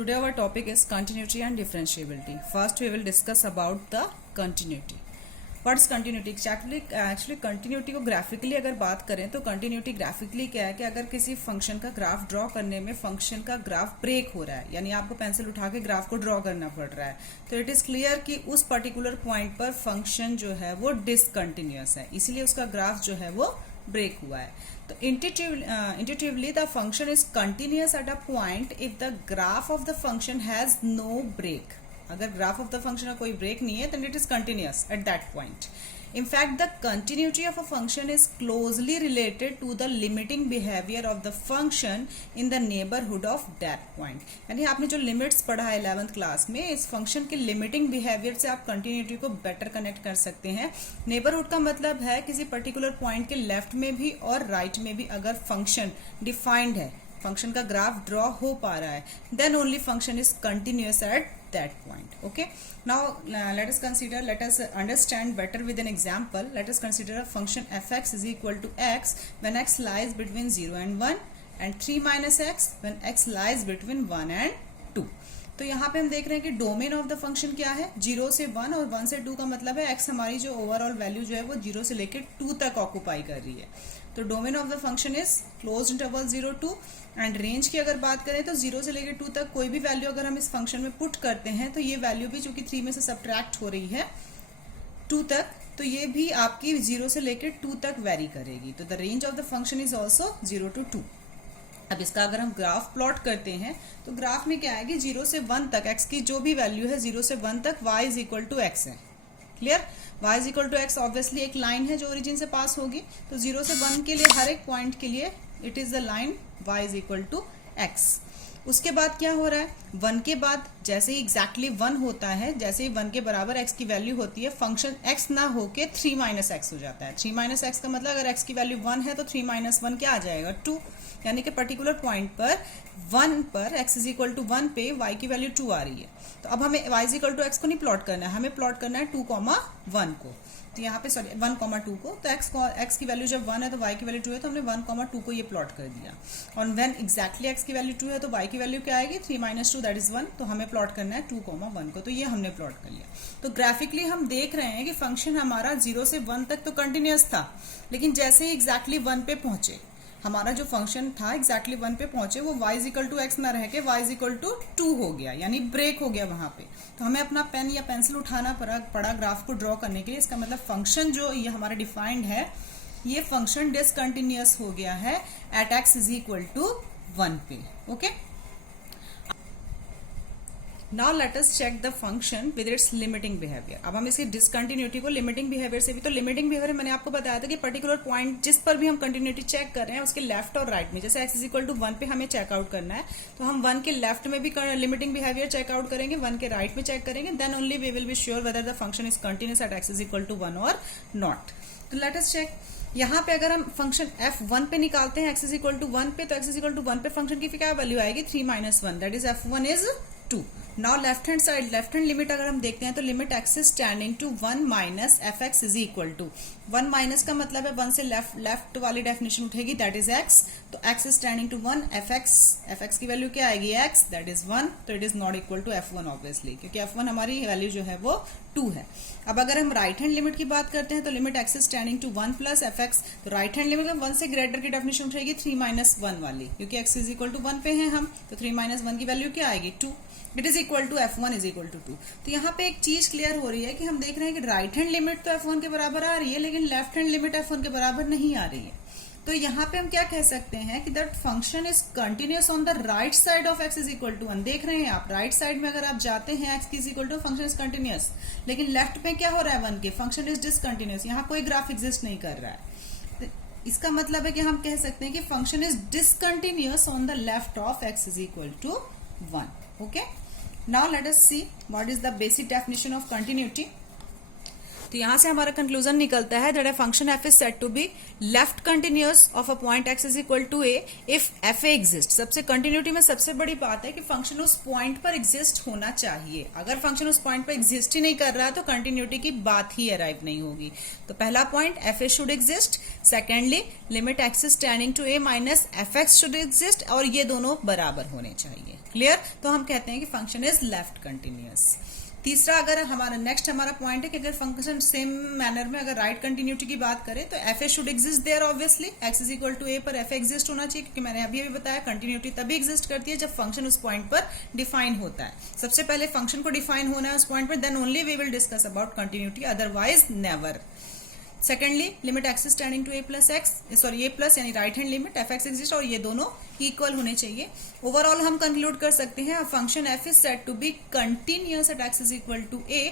Today our topic is continuity and differentiability. First we will discuss about the continuity. What is continuity? Actually continuity को graphically अगर बात करें तो continuity graphically क्या है कि अगर किसी फंक्शन का ग्राफ ड्रॉ करने में फंक्शन का ग्राफ ब्रेक हो रहा है, यानी आपको पेंसिल उठा के ग्राफ को ड्रॉ करना पड़ रहा है, तो इट इज क्लियर कि उस पर्टिकुलर पॉइंट पर फंक्शन जो है वो डिसकंटिन्यूअस है, इसीलिए उसका ग्राफ जो है वो ब्रेक हुआ है. तो intuitively the function is continuous at a point if the graph of the function has no break. अगर ग्राफ ऑफ द फंक्शन का कोई ब्रेक नहीं है then it is continuous at that point. In fact, the continuity of a function is closely related to the limiting behavior of the function in the neighborhood of that point. यानी आपने जो limits पढ़ा है 11th class में, इस function के limiting behaviour से आप कंटिन्यूटी को बेटर कनेक्ट कर सकते हैं. नेबरहुड का मतलब है किसी पर्टिकुलर पॉइंट के लेफ्ट में भी और राइट में भी अगर फंक्शन डिफाइंड है, फंक्शन का ग्राफ ड्रॉ हो पा रहा है, then only function is continuous at that point. Okay, now let us understand better with an example. Let us consider a function fx is equal to x when x lies between 0 and 1 and 3 minus x when x lies between 1 and 2. तो यहाँ पे हम देख रहे हैं कि domain of the function क्या है, 0 से 1 और 1 से 2 का मतलब है x हमारी जो ओवरऑल वैल्यू जो है वो 0 से लेकर 2 तक ऑक्यूपाई कर रही है. तो domain of the function is closed interval 0 2 and range की अगर बात करें तो 0 से लेकर 2 तक कोई भी वैल्यू अगर हम इस फंक्शन में पुट करते हैं तो ये वैल्यू भी चूंकि 3 में से सब्ट्रैक्ट हो रही है 2 तक, तो ये भी आपकी 0 से लेकर 2 तक वेरी करेगी. तो the range of the function is also 0 to 2. अब इसका अगर हम ग्राफ प्लॉट करते हैं तो ग्राफ में क्या आएगी, 0 से 1 तक x की जो भी वैल्यू है 0 से 1 तक y is equal to X है. Clear? y is equal to X obviously एक लाइन है जो ओरिजिन से पास होगी, तो 0 से 1 के लिए हर एक पॉइंट के लिए it is the line y is equal to X. उसके बाद क्या हो रहा है, 1 के बाद जैसे ही एग्जैक्टली 1 होता है, जैसे ही 1 के बराबर x की वैल्यू होती है, फंक्शन x ना होके 3 माइनस एक्स हो जाता है. 3 माइनस एक्स का मतलब अगर x की वैल्यू 1 है तो 3 माइनस 1 क्या आ जाएगा, 2. यानी कि पर्टिकुलर पॉइंट पर 1 पर x इज इक्वल टू 1 पे y की वैल्यू 2 आ रही है. तो अब हमें y is equal to X को नहीं प्लॉट करना है, हमें प्लॉट करना है 2,1 को. तो यहाँ पे सॉरी 1,2 को, तो x की वैल्यू जब 1 है तो y की वैल्यू 2 है, तो हमने 1,2 को ये प्लॉट कर दिया. और व्हेन एग्जैक्टली x की वैल्यू 2 है तो y की वैल्यू क्या आएगी, 3 माइनस 2 दैट इज 1. तो हमें प्लॉट करना है 2,1 को, तो ये हमने प्लॉट कर लिया. तो ग्राफिकली हम देख रहे हैं कि फंक्शन हमारा 0 से 1 तक तो कंटिन्यूअस था, लेकिन जैसे ही एग्जैक्टली 1 पे पहुंचे, हमारा जो फंक्शन था एग्जैक्टली 1 पे पहुंचे, वो y is equal to X ना रह के y इज इक्वल टू 2 हो गया, यानी ब्रेक हो गया वहां पे. तो हमें अपना पेन या पेंसिल उठाना पड़ा ग्राफ को ड्रॉ करने के लिए. इसका मतलब फंक्शन जो ये हमारा डिफाइंड है, ये फंक्शन डिसकंटिन्यूअस हो गया है at x is equal to 1 पे. Okay, now let us check the function with its limiting behaviour. अब हम इसकी डिसकंटिन्यूटी को लिमिटिंग बिहेवियर से भी, तो लिमिटिंग बिहेवियर मैंने आपको बताया था कि पर्टिकुलर पॉइंट जिस पर भी हम कंटिन्यूटी चेक कर रहे हैं उसके लेफ्ट और राइट में, जैसे x इज इक्वल टू 1 पे हमें चेकआउट करना है, तो हम 1 के लेफ्ट में भी लिमिटिंग बिहेवियर चेकआउट करेंगे, 1 के राइट में चेक करेंगे, then only we will be sure whether the function is continuous at x is equal to 1 और नॉट. तो लेट अस चेक. यहाँ पे अगर हम फंक्शन f1 पे निकालते हैं x इज इक्वल टू 1 पे, तो x इज इक्वल टू 1 पे फंक्शन की क्या वैल्यू आएगी, 3 minus 1 that is f1 is 2. Now left hand side, left hand limit अगर हम देखते हैं तो limit x is tending to 1 minus fx is equal to 1 minus का मतलब है 1 से लेफ्ट वाली डेफिनेशन उठेगी दैट इज x. तो x is tending to 1, fx की वैल्यू क्या आएगी x, दैट इज 1. तो it is not equal to f1 obviously, क्योंकि f1 हमारी वैल्यू जो है वो 2 है. अब अगर हम राइट हैंड लिमिट की बात करते हैं तो limit x is tending to 1 plus fx. तो राइट हैंड लिमिट में 1 से ग्रेटर की डेफिनेशन उठेगी 3 माइनस 1 वाली, क्योंकि x इज इक्वल टू 1 पे हैं हम, तो 3 माइनस 1 की वैल्यू क्या आएगी, 2. It is equal to f1 is equal to 2. तो यहाँ पे एक चीज क्लियर हो रही है कि हम देख रहे हैं कि राइट हैंड लिमिट तो f1 के बराबर आ रही है, लेकिन लेफ्ट हैंड लिमिट f1 के बराबर नहीं आ रही है. तो यहाँ पे हम क्या कह सकते हैं कि that function is continuous on the right side of x is equal to 1. देख रहे हैं आप, राइट साइड में अगर आप जाते हैं x is equal to, function is continuous, लेकिन लेफ्ट में क्या हो रहा है 1 के, फंक्शन इज डिसकंटिन्यूअस, यहाँ कोई ग्राफ एग्जिस्ट नहीं कर रहा है. इसका मतलब है कि हम कह सकते हैं कि function is discontinuous on the left of x is equal to 1. Okay, now let us see what is the basic definition of continuity. तो यहां से हमारा कंक्लूजन निकलता है that a function F is said to be left continuous of a point X is equal to A if F A exist. सबसे continuity में सबसे बड़ी बात है कि फंक्शन उस पॉइंट पर एग्जिस्ट होना चाहिए। अगर फंक्शन उस पॉइंट पर एग्जिस्ट ही नहीं कर रहा है तो कंटिन्यूटी की बात ही अराइव नहीं होगी। तो पहला point F A should exist, secondly limit x is tending to A minus F X should exist, और ये दोनों बराबर होने चाहिए। क्लियर? तो हम कहते हैं कि फंक्शन इज लेफ्ट कंटिन्यूअस। तीसरा, अगर हमारा पॉइंट है कि अगर फंक्शन सेम मैनर में अगर राइट कंटिन्यूटी की बात करें तो F A should exist there obviously, X is equal to A पर एफ ए एग्जिस्ट होना चाहिए, क्योंकि मैंने अभी बताया कंटिन्यूटी तभी एग्जिस्ट करती है जब फंक्शन उस पॉइंट पर डिफाइन होता है। सबसे पहले फंक्शन को डिफाइन होना है उस पॉइंट पर, then only we will discuss about continuity, otherwise never. Secondly, limit x is tending to A plus X, sorry A plus यानी right hand limit F X exist, और ये दोनों इक्वल होने चाहिए। ओवरऑल हम कंक्लूड कर सकते हैं function F is said to be continuous at x is equal to A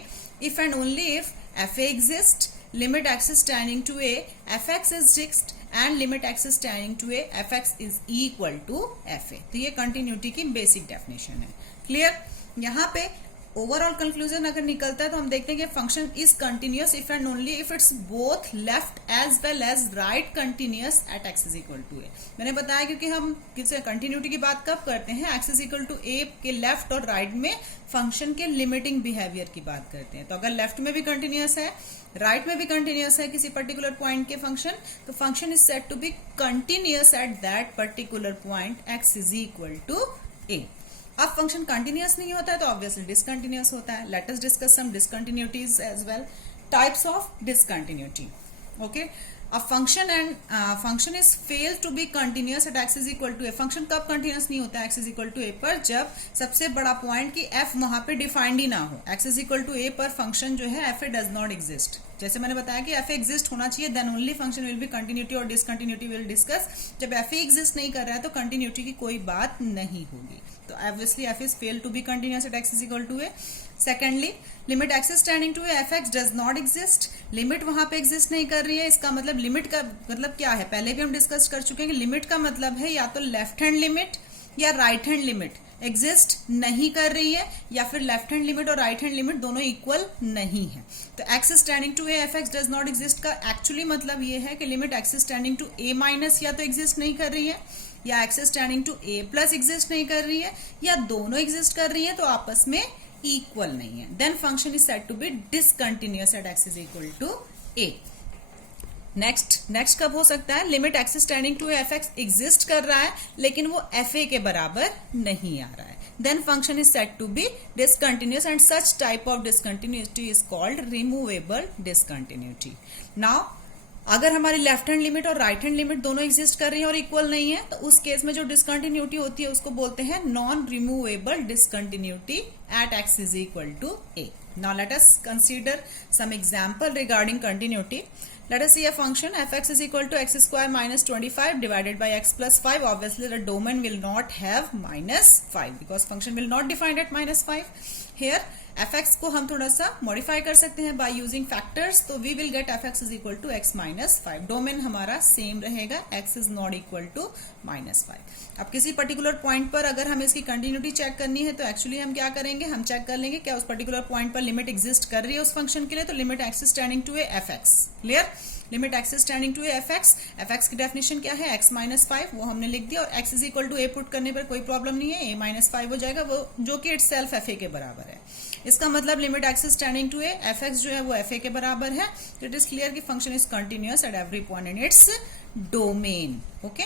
if and only if F A exist, limit x is tending to A, F X is fixed and limit x is tending to A, F X is equal to F A. तो ये continuity की basic definition है। Clear? यहाँ पे overall conclusion अगर निकलता है तो हम देखते हैं कि function is continuous if and only if it's both left as well as right continuous at x is equal to A. मैंने बताया क्योंकि हम किसी कंटिन्यूटी की बात कब करते हैं, एक्स इज इक्वल टू ए के लेफ्ट और राइट में फंक्शन के लिमिटिंग बिहेवियर की बात करते हैं। तो अगर लेफ्ट में भी कंटिन्यूअस है, राइट में भी कंटिन्यूअस है किसी पर्टिकुलर पॉइंट के फंक्शन, तो function is said to be continuous at that particular point X is equal to A. अब फंक्शन कंटिन्यूअस नहीं होता है तो ऑब्वियसली डिसकंटिन्यूअस होता है। Let us discuss some discontinuities as well. Types of discontinuity. Okay, a function is fail to be continuous at x is equal to A. Function कब continuous नहीं होता है X is equal to A पर? जब सबसे बड़ा point की F वहां पे डिफाइंड ही ना हो। X is equal to A पर फंक्शन जो है F A does not exist. जैसे मैंने बताया कि एफ ए एग्जिस्ट होना चाहिए, then only function will be continuity और डिसकंटिन्यूटी विल डिस्कस। जब एफ ए एग्जिस्ट नहीं कर रहा है तो कंटिन्यूटी की कोई बात नहीं होगी। तो obviously F is fail to be continuous at x is equal to A. Secondly, limit x is tending to A, F X does not exist. Limit वहां पे एग्जिस्ट नहीं कर रही है, इसका मतलब लिमिट का मतलब क्या है पहले भी हम डिस्कस कर चुके हैं कि लिमिट का मतलब है या तो लेफ्ट हैंड लिमिट या राइट हैंड लिमिट एग्जिस्ट नहीं कर रही है, या फिर लेफ्ट हैंड लिमिट और राइट हैंड लिमिट दोनों इक्वल नहीं है। तो X is tending to A, F X does not exist का एक्चुअली मतलब ये है कि limit x is tending to A minus या तो एग्जिस्ट नहीं कर रही है, या X is tending to A plus exist नहीं कर रही है, या दोनों एग्जिस्ट कर रही है तो आपस में इक्वल नहीं है। Then function is said to be discontinuous at x is equal to A. Next कब हो सकता है? Limit x is tending to F X exist कर रहा है लेकिन वो एफ ए के बराबर नहीं आ रहा है। Then function is said to be discontinuous and such type of discontinuity is called removable discontinuity. Now अगर हमारी लेफ्ट हैंड लिमिट और राइट हैंड लिमिट दोनों एग्जिस्ट कर रही है और इक्वल नहीं है तो उस केस में जो डिसकंटिन्यूटी होती है उसको बोलते हैं non removable discontinuity at x is equal to A. Now let us consider some example regarding continuity. Let us see a function f(x) is equal to x square minus 25 divided by x plus 5. Obviously the domain will not have minus 5 because function will not defined at minus 5. Here f(x) को हम थोड़ा सा modify कर सकते हैं by using factors. तो we will get f(x) is equal to x minus 5. Domain हमारा same रहेगा, x is not equal to minus 5. अब किसी पर्टिकुलर पॉइंट पर अगर हमें इसकी कंटिन्यूटी चेक करनी है तो एक्चुअली हम क्या करेंगे, हम चेक कर लेंगे क्या उस पर्टिकुलर पॉइंट पर लिमिट एग्जिस्ट कर रही है उस फंक्शन के लिए। तो limit x is tending to A F X. Clear? Limit x is tending to A F X की डेफिनेशन क्या है? एक्स माइनस 5 वो हमने लिख दिया, और X is equal to A put करने पर कोई प्रॉब्लम नहीं है, ए माइनस 5 हो जाएगा वो, जो कि इट्स सेल्फ एफ ए के बराबर है। इसका मतलब limit x is tending to A F X जो है वो एफ ए के बराबर है। तो इट इज क्लियर कि function is continuous at every point in its domain. Okay,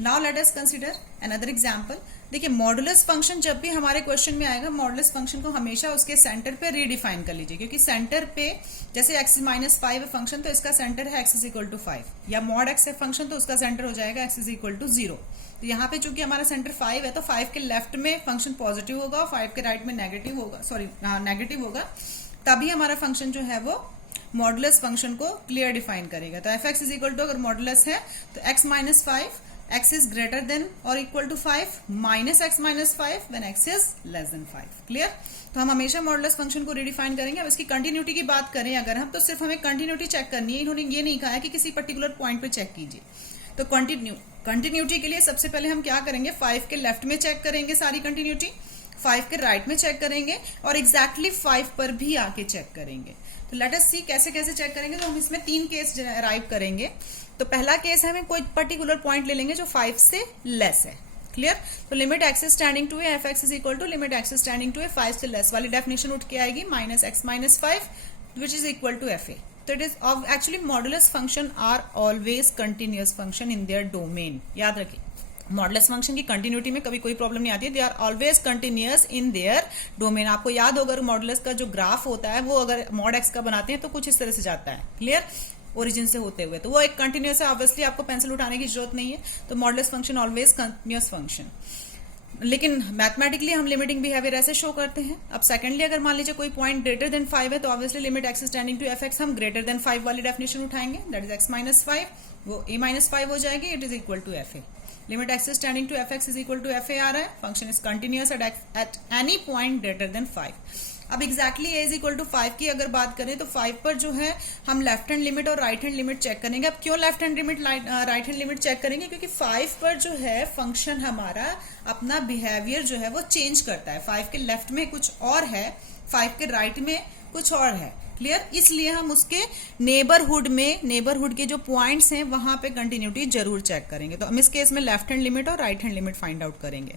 now let us consider another example. देखिए मॉडुलस फंक्शन जब भी हमारे क्वेश्चन में आएगा, मॉडुलस फंक्शन को हमेशा उसके सेंटर पे रीडिफाइन कर लीजिए, क्योंकि सेंटर पे जैसे x माइनस 5 है फंक्शन तो इसका सेंटर है x इज इक्वल टू 5, या मॉड x है फंक्शन तो उसका सेंटर हो जाएगा x इज इक्वल टू 0। तो यहाँ पे चूंकि हमारा सेंटर 5 है तो 5 के लेफ्ट में फंक्शन पॉजिटिव होगा और 5 के राइट में नेगेटिव होगा, नेगेटिव होगा, तभी हमारा फंक्शन जो है वो मॉडुलस फंक्शन को क्लियर डिफाइन करेगा। तो F X is equal to अगर मॉडुलस है तो x minus 5 x is greater than or equal to 5 minus x minus 5 when x is less than 5. Clear? तो हम हमेशा मॉडुलस फंक्शन को रिडिफाइन करेंगे। अब इसकी कंटिन्यूटी की बात करें अगर हम, तो सिर्फ हमें कंटिन्यूटी चेक करनी है, इन्होंने ये नहीं कहा है कि किसी पर्टिकुलर पॉइंट पे चेक कीजिए। तो कंटिन्यूटी के लिए सबसे पहले हम क्या करेंगे, 5 के लेफ्ट में चेक करेंगे सारी कंटिन्यूटी, 5 के राइट में चेक करेंगे और एग्जैक्टली 5 पर भी आके चेक करेंगे। तो लेट अस सी कैसे कैसे चेक करेंगे। तो हम इसमें 3 केस अराइव करेंगे। तो पहला केस है, हमें कोई पर्टिकुलर पॉइंट ले लेंगे जो 5 से लेस है। क्लियर। तो limit x is standing to A F X is equal to limit x is standing to A 5 से लेस वाली डेफिनेशन उठ के आएगी, minus X minus 5 which is equal to F A. तो it is actually modulus function are always continuous function in their domain. याद रखिए, modulus function की continuity में कभी कोई प्रॉब्लम नहीं आती है। They are always continuous in their domain. आपको याद होगा मॉडुलस का जो ग्राफ होता है वो अगर मॉड एक्स का बनाते हैं तो कुछ इस तरह से जाता है। क्लियर। ओरिजिन से होते हुए, तो वो एक कंटिन्यूअस है। ऑब्वियसली आपको पेंसिल उठाने की जरूरत नहीं है। तो modulus function always continuous function. लेकिन मैथमेटिकली हम लिमिटिंग बिहेवियर ऐसे शो करते हैं। अब सेकंडली अगर मान लीजिए कोई पॉइंट ग्रेटर देन 5 है तो obviously limit x standing to F X हम ग्रेटर देन 5 वाली डेफिनेशन उठाएंगे, दैट इज एक्स माइनस 5, वो ए माइनस 5 हो जाएगी, it is equal to F A. Limit x standing to F X is equal to F A आ रहा है। Function is continuous at any point greater than 5। अब exactly A is equal to 5 की अगर बात करें तो 5 पर जो है हम लेफ्ट हैंड लिमिट और राइट हैंड लिमिट चेक करेंगे। अब क्यों left hand limit right hand limit check करेंगे? क्योंकि 5 पर जो है फंक्शन हमारा अपना बिहेवियर जो है वो चेंज करता है। 5 के लेफ्ट में कुछ और है, 5 के राइट में कुछ और है। क्लियर। इसलिए हम उसके नेबरहुड के जो पॉइंट्स हैं वहां पे कंटिन्यूटी जरूर चेक करेंगे। तो हम इस केस में लेफ्ट हैंड लिमिट और right hand limit find out करेंगे।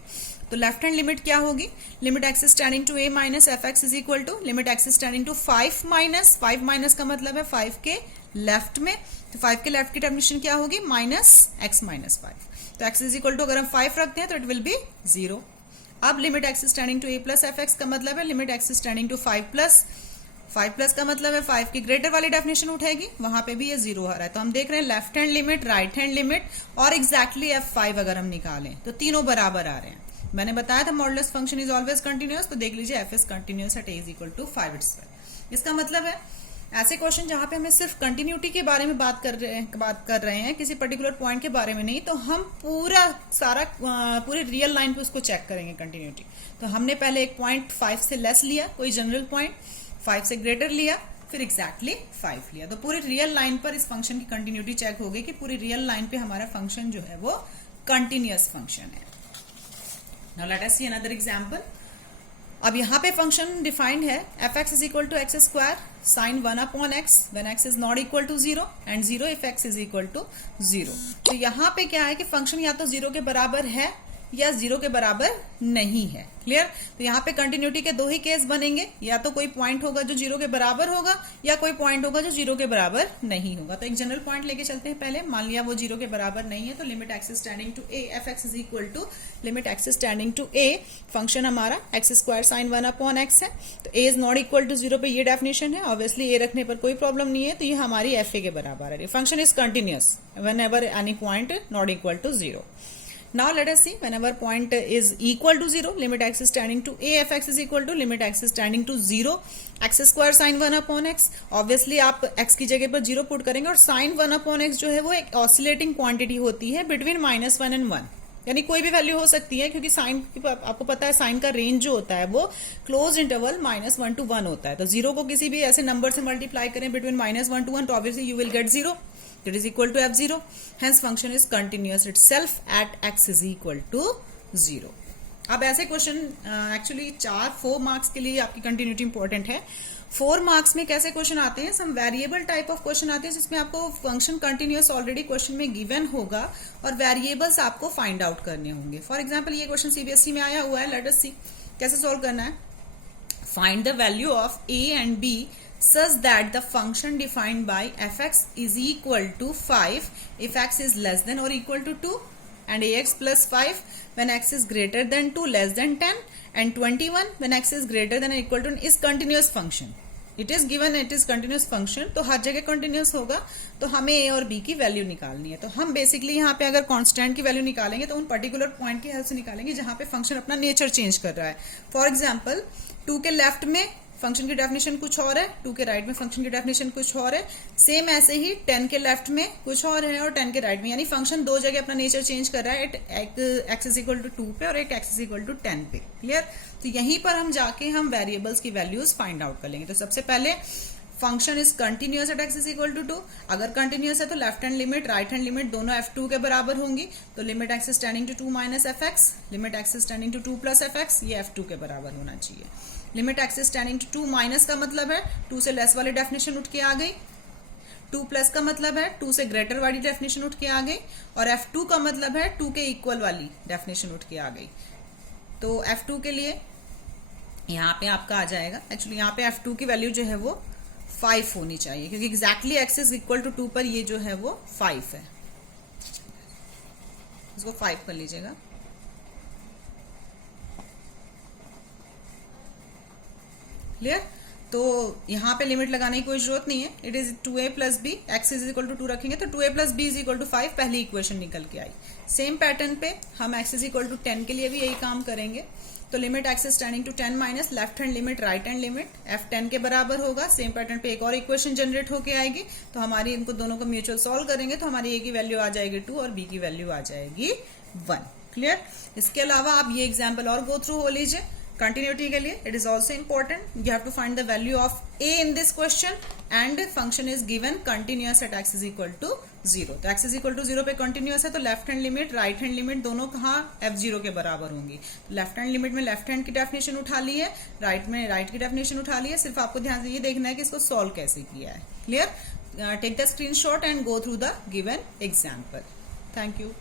तो लेफ्ट हैंड लिमिट क्या होगी? Limit x standing to A minus F X is equal to limit x standing to 5 minus का मतलब है 5 के लेफ्ट में। तो 5 के लेफ्ट की डेफिनेशन क्या होगी? Minus X minus 5। तो एक्स इज इक्वल टू अगर हम 5 रखते हैं तो इट विल बी 0। अब limit x standing to A plus F X का मतलब है limit x standing to 5 plus का मतलब है 5 की ग्रेटर वाली डेफिनेशन उठेगी, वहां पे भी ये 0 आ रहा है। तो हम देख रहे हैं left hand limit, right hand limit और एग्जैक्टली F5 अगर हम निकालें तो तीनों बराबर आ रहे हैं। मैंने बताया था modulus function is always continuous. तो देख लीजिए F is continuous at A is equal to 5 itself. इसका मतलब है ऐसे क्वेश्चन जहां पे हमें सिर्फ कंटिन्यूटी के बारे में बात कर रहे हैं किसी पर्टिकुलर पॉइंट के बारे में नहीं, तो हम पूरी रियल लाइन पे उसको चेक करेंगे कंटिन्यूटी। तो हमने पहले एक पॉइंट 5 से लेस लिया, कोई जनरल पॉइंट 5 से ग्रेटर लिया, फिर एग्जैक्टली 5 लिया। तो पूरी रियल लाइन पर इस फंक्शन की कंटिन्यूटी चेक होगी कि पूरी रियल लाइन पे हमारा फंक्शन जो है वो कंटिन्यूअस फंक्शन है। Now let us see another example. अब यहाँ पे फंक्शन डिफाइंड है F X is equal to X square sine 1 upon X when X is not equal to 0 and 0 if X is equal to 0। तो यहाँ पे क्या है कि फंक्शन या तो 0 के बराबर है या 0 के बराबर नहीं है। क्लियर। तो यहाँ पे कंटिन्यूटी के 2 ही केस बनेंगे, या तो कोई पॉइंट होगा जो 0 के बराबर होगा या कोई पॉइंट होगा जो 0 के बराबर नहीं होगा। तो एक जनरल पॉइंट लेके चलते हैं पहले। मान लिया वो 0 के बराबर नहीं है तो limit x standing to A F X is equal to limit x standing to A, function हमारा X square sine 1 upon X है। तो A is not equal to 0 पे ये डेफिनेशन है। ऑब्वियसली ए रखने पर कोई प्रॉब्लम नहीं है, तो ये हमारी एफ ए के बराबर है। Function is continuous whenever any point not equal to 0। Now let us see whenever point is equal to 0, limit x is tending to a f x is equal to limit x is tending to 0 x square sin 1 upon x। Obviously आप x की जगह पर 0 put करेंगे और sin 1 upon x जो है वो एक ऑसिलेटिंग क्वांटिटी होती है बिटवीन -1 एंड 1, यानी कोई भी वैल्यू हो सकती है क्योंकि साइन आपको पता है साइन का रेंज जो होता है वो क्लोज इंटरवल -1 to 1 होता है। तो 0 को किसी भी ऐसे नंबर से मल्टीप्लाई करें बिटवीन -1 to 1 तो obviously you will get 0, that is equal to f0, hence function is continuous itself at x is equal to 0। अब ऐसे क्वेश्चन एक्चुअली 4 मार्क्स के लिए आपकी कंटिन्यूटी इंपॉर्टेंट है। 4 मार्क्स में कैसे क्वेश्चन आते हैं? सम वेरिएबल टाइप ऑफ क्वेश्चन आते हैं जिसमें आपको फंक्शन कंटिन्यूअस ऑलरेडी क्वेश्चन में गिवन होगा और वेरिएबल्स आपको फाइंड आउट करने होंगे। फॉर एग्जाम्पल ये क्वेश्चन सीबीएसई में आया हुआ है, लेट अस सी कैसे सोल्व करना है। Find the value of a and b such that the function defined by fx is equal to 5 if x is less than or equal to 2 and ax plus 5 when x is greater than 2 less than 10 and 21 when x is greater than or equal to is continuous function। It is given it is continuous function, तो हर जगह continuous होगा तो हमें a और b की value निकालनी है। तो हम बेसिकली यहाँ पे अगर कांस्टेंट की वैल्यू निकालेंगे तो उन पर्टिकुलर पॉइंट की हेल्प से निकालेंगे जहां पे फंक्शन अपना नेचर चेंज कर रहा है। फॉर एग्जाम्पल 2 के लेफ्ट में फंक्शन की डेफिनेशन कुछ और है, 2 के राइट में फंक्शन की डेफिनेशन कुछ और है। सेम ऐसे ही 10 के लेफ्ट में कुछ और है और 10 के राइट में, यानी फंक्शन 2 जगह अपना नेचर चेंज कर रहा है, एक एक्स इज इक्वल टू 2 पे और एक एक्स इज इक्वल टू 10 पे। क्लियर। तो यहीं पर हम जाके हम वेरिएबल्स की वैल्यूज फाइंड आउट कर लेंगे। तो सबसे पहले function is continuous at x is equal to 2। अगर कंटिन्यूअस है तो left hand limit right hand limit दोनों f2 के बराबर होंगी। तो limit x standing to 2 minus F x limit x standing to 2 plus F x ये f2 के बराबर होना चाहिए। Limit x is tending to 2 minus का मतलब है 2 से लेस वाली डेफिनेशन उठ के आ गई, 2 प्लस का मतलब है 2 से ग्रेटर वाली डेफिनेशन उठ के आ गई, और F2 का मतलब है 2 के इक्वल वाली डेफिनेशन उठ के आ गई। तो F2 के लिए यहाँ पे आपका आ जाएगा, एक्चुअली यहाँ पे F2 की वैल्यू जो है वो 5 होनी चाहिए, क्योंकि exactly x is equal to 2 पर ये जो है वो 5 है। इसको 5 कर लीजिएगा। क्लियर? तो यहाँ पे लिमिट लगाने की कोई जरूरत नहीं है, it is 2a plus b, x is equal to 2 रखेंगे तो 2a plus b is equal to 5, पहली इक्वेशन निकल के आई। सेम पैटर्न पे हम एक्स इज इक्वल टू 10 के लिए भी यही काम करेंगे। तो limit x is tending to 10 minus left hand limit right hand limit f 10 के बराबर होगा। सेम पैटर्न पे एक और इक्वेशन जनरेट होके आएगी, तो हमारी इनको दोनों को म्यूचुअल सॉल्व करेंगे तो हमारी a की वैल्यू आ जाएगी 2 और b की वैल्यू आ जाएगी 1। क्लियर? इसके अलावा आप ये एग्जाम्पल और गो थ्रू हो लीजिए। कंटिन्यूटी के लिए it is also important, you have to find the value of a in this question and function is given continuous at x is equal to 0। तो x इज इक्वल टू 0 पे continuous है, तो left hand limit right hand limit दोनों कहाँ f0 के बराबर होंगी। Left hand limit में लेफ्ट हैंड की डेफिनेशन उठा ली है, राइट में राइट की डेफिनेशन उठा ली है, सिर्फ आपको ध्यान से ये देखना है कि इसको सॉल्व कैसे किया है। Clear? Take the screenshot and go through the given example. Thank you.